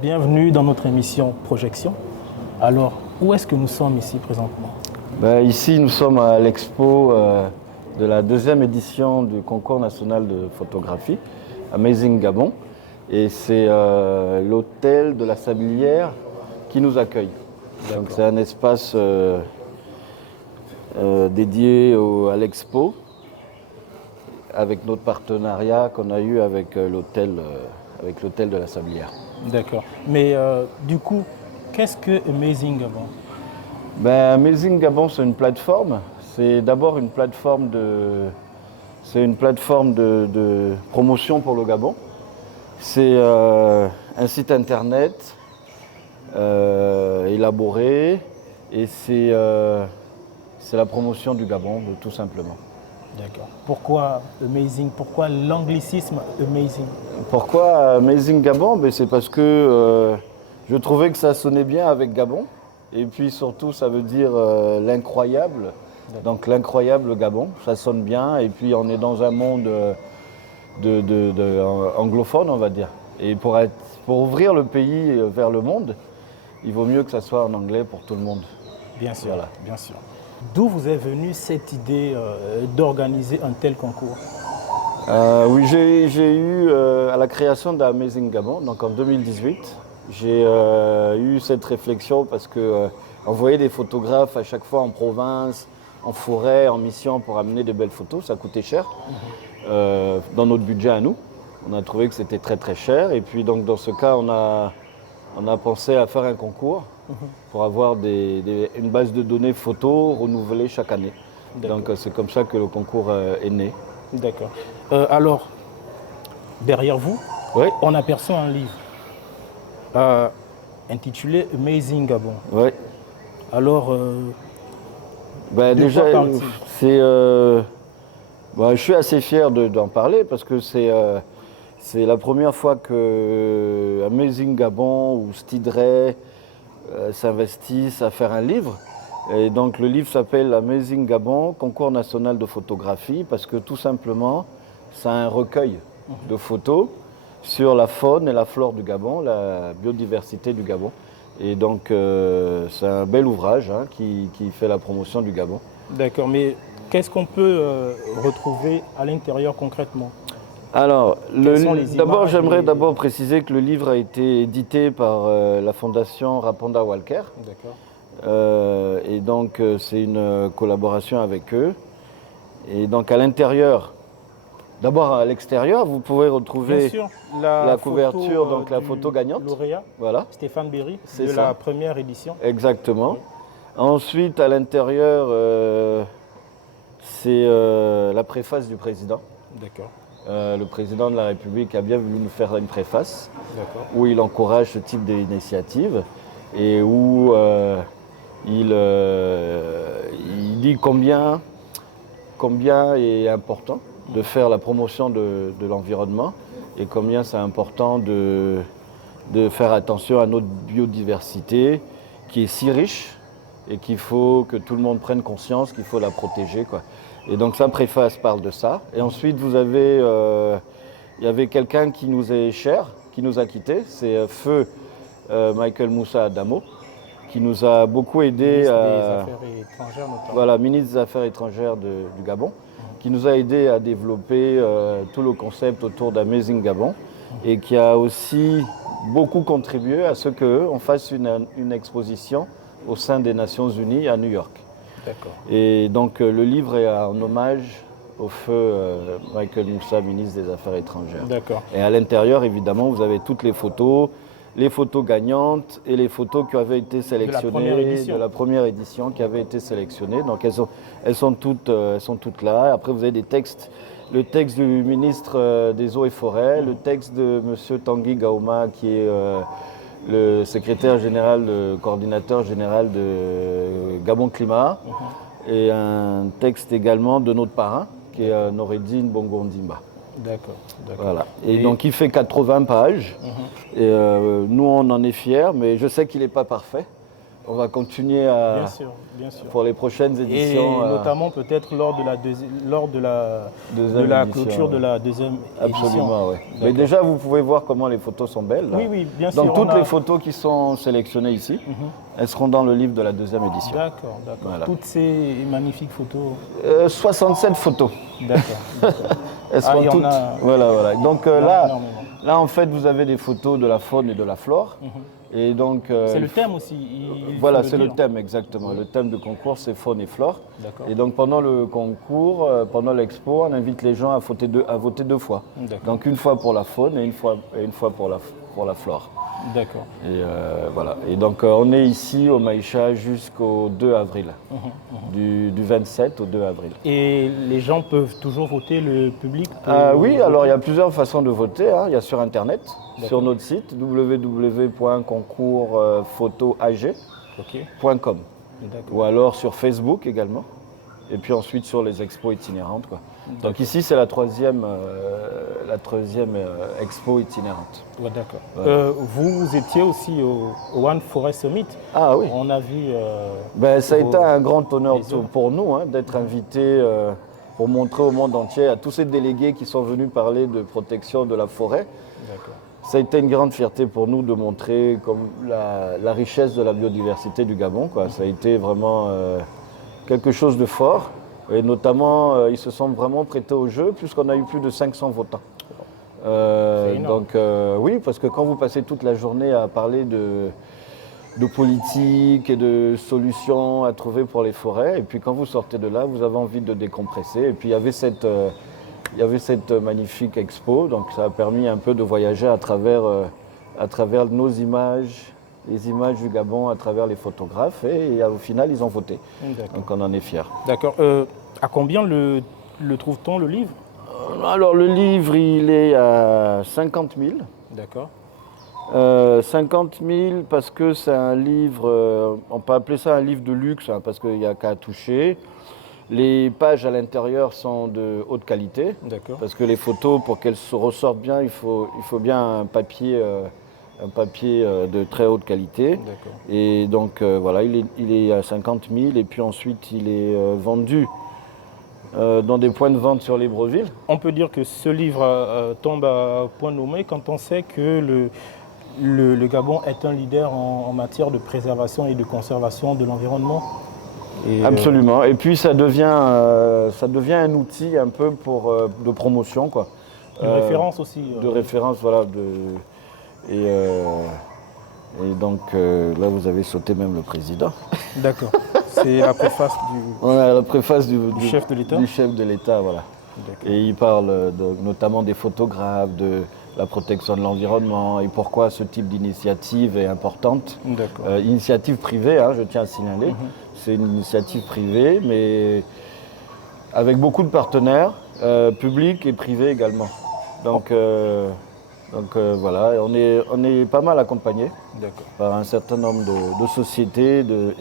Bienvenue dans notre émission Projection. Alors, où est-ce que nous sommes ici présentement? Ici, nous sommes à l'expo de la deuxième édition du concours national de photographie, Amazing Gabon. Et c'est l'hôtel de la Sablière qui nous accueille. Donc c'est un espace dédié à l'expo, avec notre partenariat qu'on a eu avec l'hôtel de la Sablière. D'accord. Mais du coup, qu'est-ce que Amazing Gabon? Amazing Gabon, c'est une plateforme. C'est d'abord une plateforme de promotion pour le Gabon. C'est un site internet élaboré et c'est la promotion du Gabon, tout simplement. D'accord. Pourquoi Amazing? Pourquoi l'anglicisme Amazing? Pourquoi Amazing Gabon? C'est parce que je trouvais que ça sonnait bien avec Gabon. Et puis surtout, ça veut dire l'incroyable. Donc l'incroyable Gabon, ça sonne bien. Et puis on est dans un monde anglophone, on va dire. Et pour ouvrir le pays vers le monde, il vaut mieux que ça soit en anglais pour tout le monde. Bien sûr, Voilà. bien sûr. D'où vous est venue cette idée d'organiser un tel concours? Oui, j'ai eu à la création d'Amazing Gabon, donc en 2018, j'ai eu cette réflexion parce que envoyer des photographes à chaque fois en province, en forêt, en mission pour amener de belles photos, ça coûtait cher. Dans notre budget à nous, on a trouvé que c'était très très cher. Et puis donc dans ce cas, on a pensé à faire un concours pour avoir une base de données photos renouvelée chaque année. Donc c'est comme ça que le concours est né. D'accord. Alors, derrière vous, Oui. on aperçoit un livre intitulé Amazing Gabon. Oui. Alors, déjà, quoi parle-t-il? Je suis assez fier d'en parler parce que c'est la première fois que Amazing Gabon ou Stidray s'investissent à faire un livre. Et donc le livre s'appelle Amazing Gabon, concours national de photographie, parce que tout simplement, c'est un recueil de photos sur la faune et la flore du Gabon, la biodiversité du Gabon. Et donc c'est un bel ouvrage qui fait la promotion du Gabon. D'accord, mais qu'est-ce qu'on peut retrouver à l'intérieur concrètement? Alors, d'abord, images j'aimerais et- préciser que le livre a été édité par la fondation Raponda Walker. D'accord. Et donc, c'est une collaboration avec eux. Et donc, à l'intérieur, d'abord à l'extérieur, vous pouvez Bien retrouver sûr, la couverture, photo, donc la du photo gagnante. lauréat, Voilà, Stéphane Berry, C'est de ça. la première édition. exactement. Ensuite, à l'intérieur, c'est la préface du président. D'accord, Le président de la République a bien voulu nous faire une préface d'accord. où il encourage ce type d'initiative et où il dit combien est important de faire la promotion de l'environnement et combien c'est important de faire attention à notre biodiversité qui est si riche et qu'il faut que tout le monde prenne conscience qu'il faut la protéger, quoi. Et donc sa préface parle de ça. Et ensuite, il y avait quelqu'un qui nous est cher, qui nous a quittés, c'est Feu Michael Moussa Adamo, qui nous a beaucoup aidé Ministre des Affaires étrangères notamment. voilà, ministre des Affaires étrangères du Gabon, qui nous a aidé à développer tout le concept autour d'Amazing Gabon et qui a aussi beaucoup contribué à ce qu'on fasse une exposition au sein des Nations Unies à New York. D'accord. Et donc le livre est en hommage au feu Michael Moussa, ministre des Affaires étrangères. D'accord. Et à l'intérieur, évidemment, vous avez toutes les photos gagnantes et les photos qui avaient été sélectionnées première édition. qui avaient été sélectionnées. Donc elles sont toutes là. Après, vous avez des textes. Le texte du ministre des Eaux et Forêts, le texte de M. Tanguy Gaoma, qui est le secrétaire général, le coordinateur général de Gabon Climat, et un texte également de notre parrain, qui est Noureddine Bongo-Ndimba. D'accord. Voilà. Et donc il fait 80 pages. Et nous, on en est fiers, mais je sais qu'il n'est pas parfait. on va continuer Bien sûr, bien sûr. pour les prochaines Et éditions. notamment peut-être lors de Deuxième la édition, clôture de ouais. la deuxième édition. Absolument, oui. Mais D'accord. déjà, vous pouvez voir comment les photos sont belles. Oui, oui, bien sûr. Donc, on toutes a- les photos qui sont sélectionnées ici, elles seront dans le livre de la deuxième édition. D'accord, d'accord. Voilà. Toutes ces magnifiques photos. 67 photos. D'accord. Elles seront il y en toutes. a- Voilà, voilà. Donc Il y en a là, énormément. là, en fait, vous avez des photos de la faune et de la flore. Et donc, C'est le thème aussi. il voilà, faut c'est le dire. thème exactement. Le thème du concours, c'est faune et flore. D'accord. Et donc, pendant le concours, pendant l'expo, on invite les gens à voter deux fois. D'accord. Donc, une fois pour la faune et une fois pour la flore. D'accord. Et voilà. Et donc, on est ici au Maïcha jusqu'au 2 avril. Du 27 au 2 avril. Et les gens peuvent toujours voter, le public peut Oui, voter. alors il y a plusieurs façons de voter. Il y a sur Internet, sur notre site www.concoursphotoag.com Ok. D'accord. ou alors sur Facebook également. Et puis ensuite sur les expos itinérantes, quoi. Donc ici, c'est la troisième expo itinérante. Ouais, d'accord. Voilà. Vous étiez aussi au One Forest Summit. Ah oui. On a vu. Ça a été un grand honneur les œuvres. pour nous d'être invités pour montrer au monde entier, à tous ces délégués qui sont venus parler de protection de la forêt. D'accord. Ça a été une grande fierté pour nous de montrer comme la richesse de la biodiversité du Gabon, quoi. Ça a été vraiment quelque chose de fort. Et notamment, ils se sont vraiment prêtés au jeu puisqu'on a eu plus de 500 votants. C'est énorme. Donc oui, parce que quand vous passez toute la journée à parler de politique et de solutions à trouver pour les forêts, et puis quand vous sortez de là, vous avez envie de décompresser. Et puis il y avait cette magnifique expo, donc ça a permis un peu de voyager à travers nos images, les images du Gabon à travers les photographes, et au final ils ont voté. D'accord. Donc on en est fiers. D'accord. À combien le trouve-t-on, le livre? Alors le livre, il est à 50 000. D'accord. 50 000 parce que c'est un livre, on peut appeler ça un livre de luxe, parce qu'il n'y a qu'à toucher. Les pages à l'intérieur sont de haute qualité, D'accord. parce que les photos, pour qu'elles se ressortent bien, il faut bien un papier de très haute qualité. D'accord. Et donc voilà, il est à 50 000 et puis ensuite il est vendu dans des points de vente sur Libreville. On peut dire que ce livre tombe à point nommé quand on sait que le Gabon est un leader en matière de préservation et de conservation de l'environnement. Et, Absolument. Et puis ça devient un outil un peu de promotion, quoi. Une référence aussi. De référence, voilà. Et donc là, vous avez sauté même le président. D'accord. C'est la préface On a la préface du chef de l'État. Du chef de l'État, voilà. D'accord. Et il parle notamment des photographes, de la protection de l'environnement et pourquoi ce type d'initiative est importante. D'accord. Initiative privée, je tiens à signaler. C'est une initiative privée, mais avec beaucoup de partenaires, publics et privés également. Donc voilà, on est pas mal accompagné par un certain nombre de sociétés et de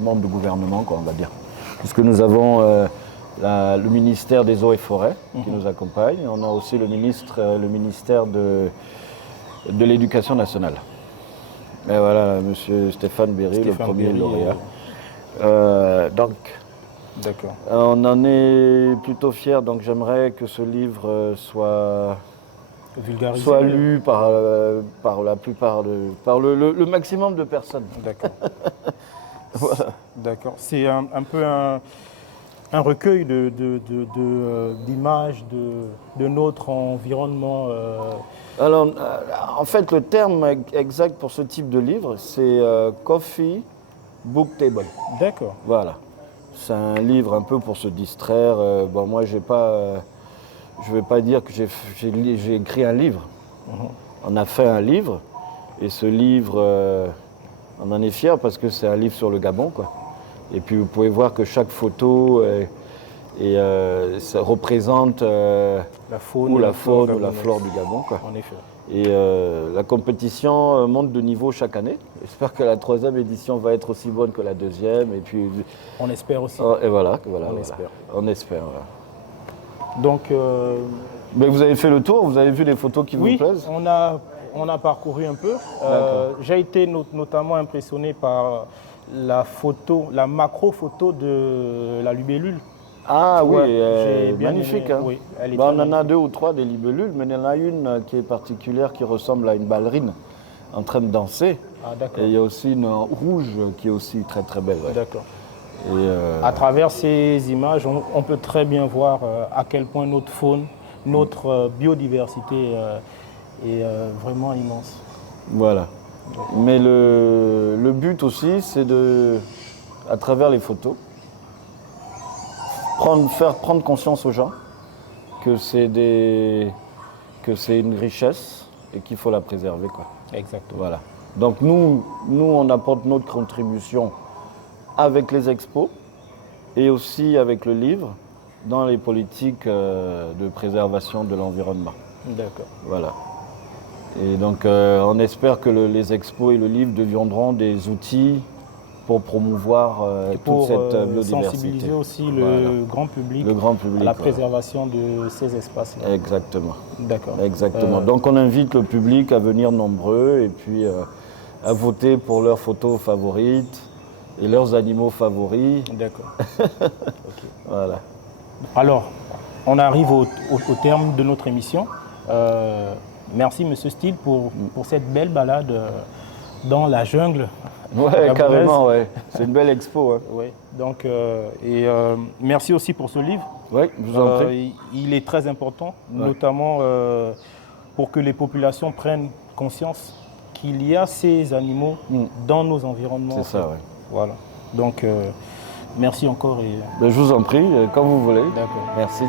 membres de gouvernement, quoi, on va dire. Puisque nous avons le ministère des Eaux et Forêts qui nous accompagne. On a aussi le ministère de l'Éducation nationale. Et voilà, M. Stéphane Berry, le premier lauréat. D'accord. On en est plutôt fiers, donc j'aimerais que ce livre soit lu par la plupart par le maximum de personnes. D'accord. Voilà. D'accord. C'est un peu un recueil d'images de notre environnement. Alors, en fait, le terme exact pour ce type de livre, c'est Coffee Book Table. D'accord. Voilà. C'est un livre un peu pour se distraire. Moi, je ne vais pas dire que j'ai écrit un livre. On a fait un livre, et ce livre, on en est fiers parce que c'est un livre sur le Gabon, quoi. Et puis vous pouvez voir que chaque photo ça représente la faune ou la flore du Gabon, quoi. En effet. Et la compétition monte de niveau chaque année. J'espère que la troisième édition va être aussi bonne que la deuxième. Et puis, on espère aussi. Et voilà. Espère. On espère. Voilà. Donc, mais vous avez fait le tour, vous avez vu les photos qui vous plaisent? On a on a parcouru un peu. J'ai été notamment impressionné par la photo, la macro-photo de la libellule. Ah oui, j'ai bien magnifique. aimé. Hein. Oui, elle est Bah, très on en a magnifique. 2 ou 3 des libellules, mais il y en a une qui est particulière qui ressemble à une ballerine en train de danser. Ah, Et d'accord. il y a aussi une rouge qui est aussi très très belle. Ouais. D'accord. Et, À travers ces images, on peut très bien voir à quel point notre faune, notre biodiversité est vraiment immense. voilà. Mais le but aussi, c'est de, à travers les photos, faire prendre conscience aux gens que que c'est une richesse et qu'il faut la préserver, quoi. Exactement. Voilà. Donc nous, on apporte notre contribution avec les expos et aussi avec le livre dans les politiques de préservation de l'environnement. D'accord. Voilà. Et donc on espère que les expos et le livre deviendront des outils pour promouvoir Pour toute cette biodiversité. sensibiliser aussi le Voilà. grand public Le grand public. à la voilà. préservation de ces espaces-là. Exactement. D'accord. Exactement. Donc on invite le public à venir nombreux et puis à voter pour leurs photos favorites et leurs animaux favoris. D'accord. Voilà. Alors, on arrive au terme de notre émission. Merci, Monsieur Steele, pour cette belle balade dans la jungle. Ouais, gabonaise. carrément, ouais. C'est une belle expo. Hein. Oui. Donc, merci aussi pour ce livre. Oui, je vous en prie. Il est très important, notamment pour que les populations prennent conscience qu'il y a ces animaux dans nos environnements. C'est ça, oui. Voilà. Donc, merci encore. Je vous en prie, quand vous voulez. D'accord. Merci.